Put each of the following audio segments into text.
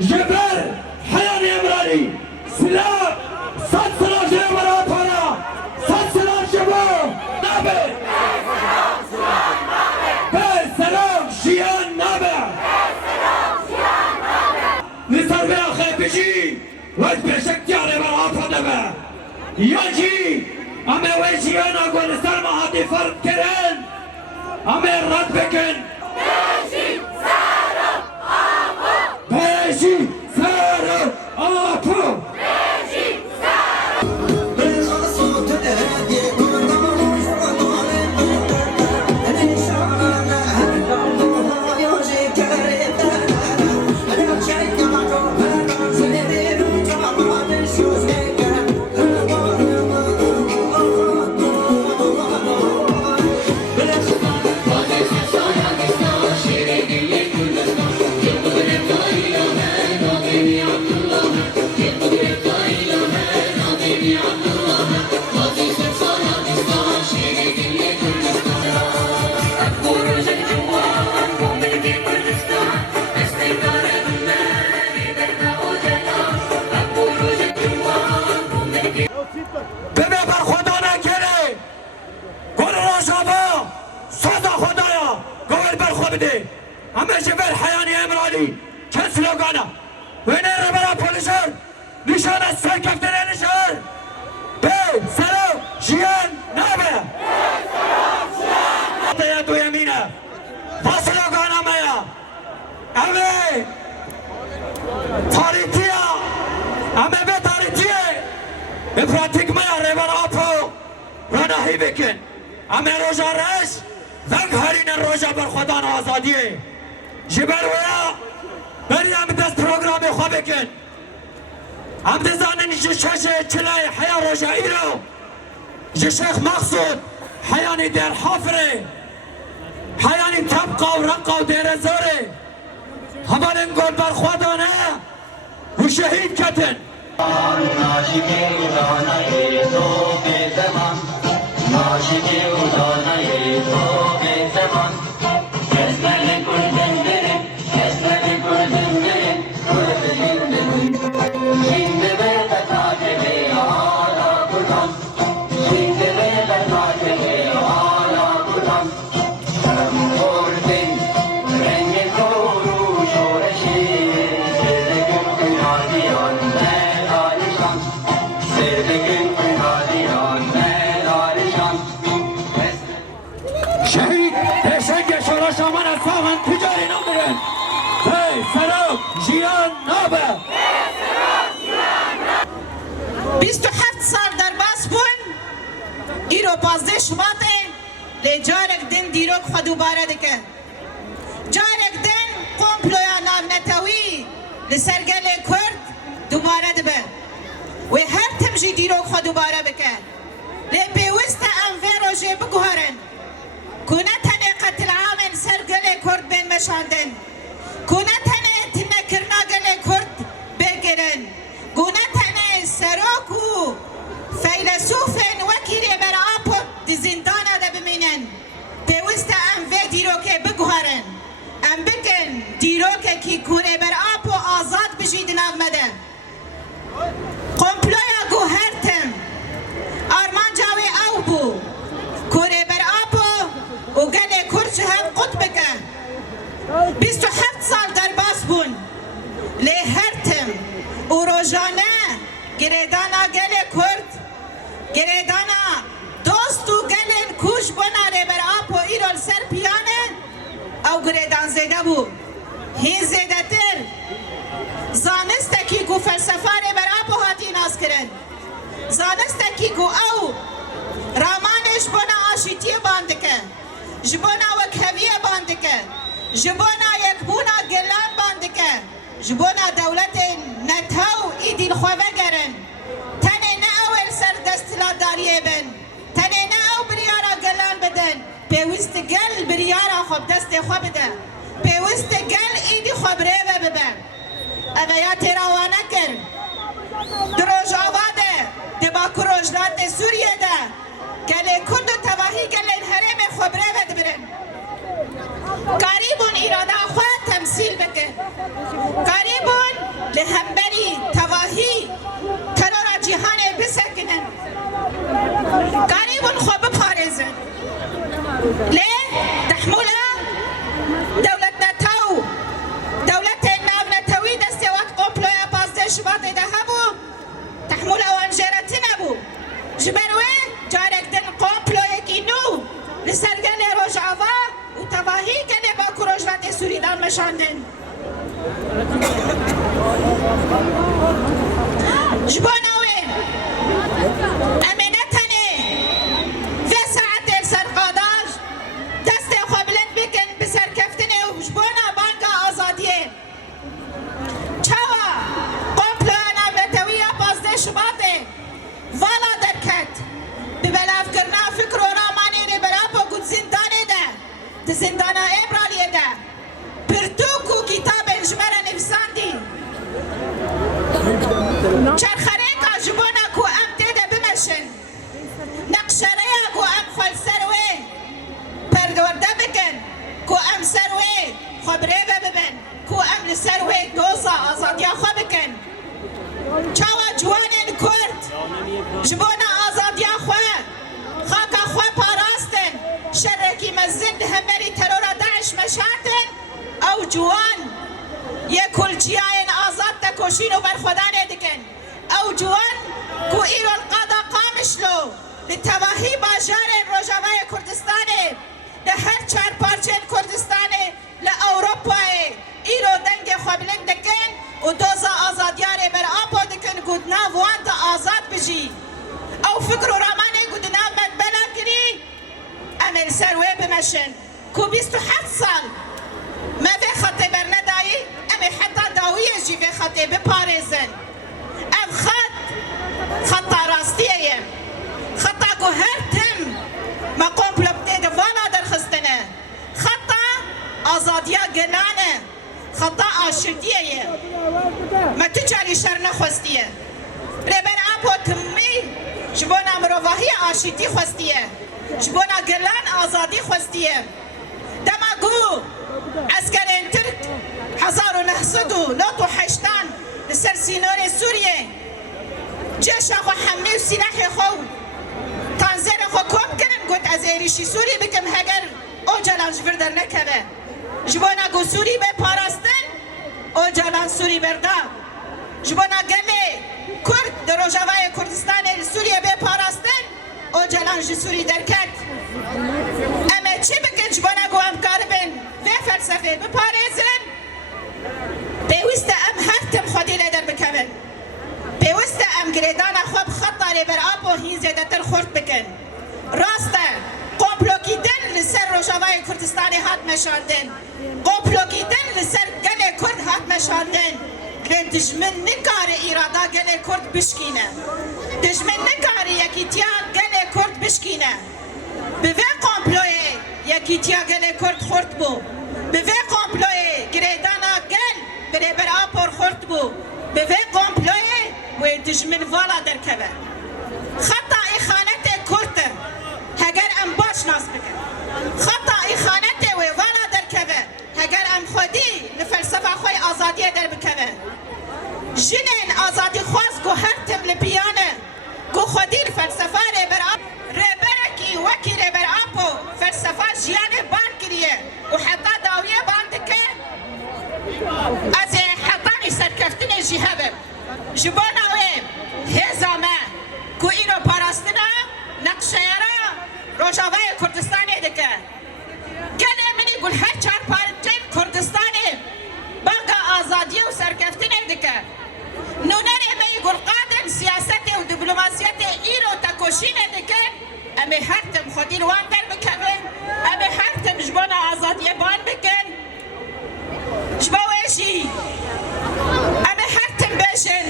جبر حياني امراني سلام صد سلام جبراتنا صد سلام جبو نابع سلام شيان نابع نصر بها خيبشي وز بشك جاري براتنا با يجي اما ويجي انا اقول سلام هاتي فرد كرن اما الرد بكن بيجي سارة آبو بيجي سارة بالصوت الهادي اما جبل حياني امرالي كان سلوغانا وين الربرا بوليسر نشان السر كفتن نشان بي سلام جيان نابع يدو يمينه فاسلوغانا مايا امي تاريتيا امي بي تاريتيا افراتيك مايا ربرا بو رانا هي بكن امي روجا رش ذنگ هرین روژا بر خدا آزادیه جبل ویا بری هم دست پروگرام خواه بکن هم دزانن جشش چلای حیا روژا ایرو جشخ مقصود حیانی در حافره حیانی طبقه و رقه و دیر زوره همارن گل بر خدا نه و شهید کتن Naşiki udanayı tobe zaman Kesmeli kurdunları, kesmeli kurdunları Şimdi böyle takibi hala buradan Şimdi böyle takibi hala buradan Kordin, rengi doğru şoreşi Serde gün gün adiyan ne alişan Serde gün gün adiyan ne شهید تشنگ شورش آمان از سامان تجاری نمورن هی سلام جیان نابه 27 سال در باس بون ایرو 15 شباطه لی جارک دن دیروک خود دوباره دکه جارک دن قومپلویا نام نتاوی لسرگل کرد دوباره دبه و هر تمجی دیروک خود دوباره بکه لی پیوست انویرو جه بگوهرن کنه تنه قتل عامل سرگل کرد بین مشاندن کنه تنه تنه کرناگل کرد بگیرن کنه تنه سراکو فیلسوفن وکیری بر آپو دی زندانه ده بمینن پیوست ام و دیروکه بگوهرن ام بکن دیروکه کی کنه بر آپو آزاد بشید نامده قمپلویا گوهرتم آرمان جاوی او بو کنه بر آپو و گله کرچ هم قطب بکن 27 سال در باس بون لی هرتم و روزانه گریدانا گله کرد گریدانا دوستو گلن کوش بناره بر آپو ایرال سر پیانه او گریدان زیده بو هین زیده تر زانسته کو فلسفاره بر آپو هاتی ناس کرن زانسته کو او رامانش بنا آشیتی باندکه جبونا وکهویه باندکه جبونا یکبونا گلان باندکه جبونا دولت نتاو ایدین خواه گرن تنه نه اول سر دستلا داریه بن تنه نه او بریارا گلان بدن پیوست گل بریارا خوب دست خوب بده پیوست گل ایدی خوب ریوه ببن اویا تیراوانه کر دروژ آواده دبا کروجلات سوریه ده گل کرد و تواهی گل الهرم خوب ریوه دبرن قریبون ایراده خواه تمثیل بکن قریبون لهمبری تواهی ترور جهان بسکنن قریبون خوب بپارزن لی تحمولا دولت نتاو دولت ناو نتاوی دست وقت قمپلویا پازده شباط ده هبو تحمولا وانجرتی نبو جبروه جارک دن قمپلویا کی نو لسرگل روژاوا و تواهی گله با کروجلات سوریدان مشاندن جباناوه امینتنه و ساعت سرقاداش دست خوابلن بکن بسر کفتنه و جبانا بانگا آزادیه چاوا قمپلانا بتویه پازده شباطه والا درکت ببلاف کرنا فکر و رامانی ری براپا گود زندانه ده زندانه ابرالیه ده پرتوکو کتاب جمره نفساندی چرخره که جبونه کو ام تیده بمشن نقشره کو ام خال سروه پردورده بکن کو ام سروه خبره ببن کو ام لسروه دوزا آزادیا خو بکن چاوا جوانن کرد جبونه آزادیا خو خاکا خو پاراستن شرکی مزند همری ترور داعش مشاتن او جوان یکل جیاین آزاد تکوشین و برخودانه دکن او جوان کو ایران قادا قامشلو لتواهی باجار روژاوای کردستانه ده هر چار پارچه کردستانه لأوروپای ایرو دنگ خوابلن دکن و دوزا آزادیار بر آپا دکن گودنا وانتا آزاد بجی او فکر و رامانه گودنا مدبلا کری امیر سروه بمشن کو 27 سال ما في خطي برنداي امي حتى داوية جي في خطي بباريزن ام خط راستية خطا كو هرتم ما قومبلو بتيد فانا در خستنه خطا آزادية جنانه خطا آشردية ما تجاري شر نخوستية ربن ابو تمي جبونا مروفاهي آشردي خوستية جبونا جلان آزادي خوستية دماغو عسكرين ترك 1908 لسر سينور سوريا جيش اخو حمي وسلاح خو تنظير خو كوم كنن قلت ازيريشي سوري بكم هجر او جلان جبردر نكبه جبونا قو سوري بي پاراستن او جلان سوري بردا جبونا قلي كرد در روجاوای کردستان سوريا بي پاراستن او جلان جي سوري دركت اما چی بکن جبانا گو ام کاربن و فلسفه بپاريزن پیوست ام هرتم خودی لیدر بکن پیوست ام گریدانا خواب خطا لی بر آب و هین زیده تر خورد بکن راسته قوپلوکیدن لسر روژاوای کردستانی هات مشاندن قوپلوکیدن لسر گل کرد هات مشاندن لین دجمن نکار ایرادا گل کرد بشکینه دجمن نکار یکیتیا گل کرد بشکینه به قمپلوی یکی تیا گل کرد خورد بو به قمپلوی گریدانا گل بره بر آپور خورد بو به قمپلوی و دجمن والا در کبه خطا ایخانت کرد هگر ام باش ناس بکن خطا ایخانت و والا در کبه هگر ام خودی لفلسفه خوی آزادی در بکبه جنین آزادی خواست گو هر تم لپیانه گو خودی لفلسفه ره بر آب ربرکی وکی ره بر آپو فلسفه جیانه بان کریه و حتی داویه بان دکه از حطانی سرکفتن جیهبم جبانا ویم هزامه کو اینو پاراستنا نقشیرا روژاوای کردستانی دکه گله منی گل هر چار پارچه کردستانی بانگا آزادی و سرکفتن دکه نونر امی گل قادم سیاست و دیپلماسیت ایرو تکوشین دکه امی هرتم خودی روان در بکن امی هرتم جبانا آزادی بان بکن جباوشی امی هرتم بشن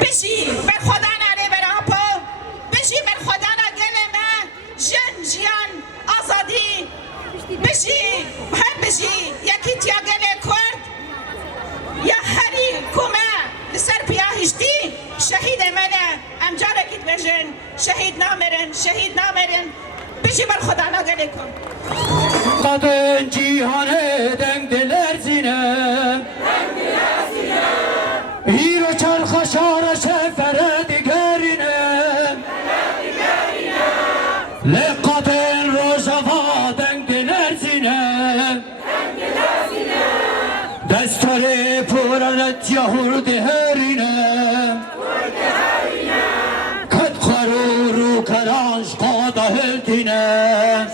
بشی بر خدا نره بر آپو بشی بر خدا نگله ما جن جیان آزادی بجن شهید نامرن بجی بر خدا نگلی کن Kadın cihanı dengdiler zinem Hiro çarxaşara şefere digerinem Le kadın rojava dengdiler zinem Desturi puranet yahur diherinem Kad karuru karanj qada hildinem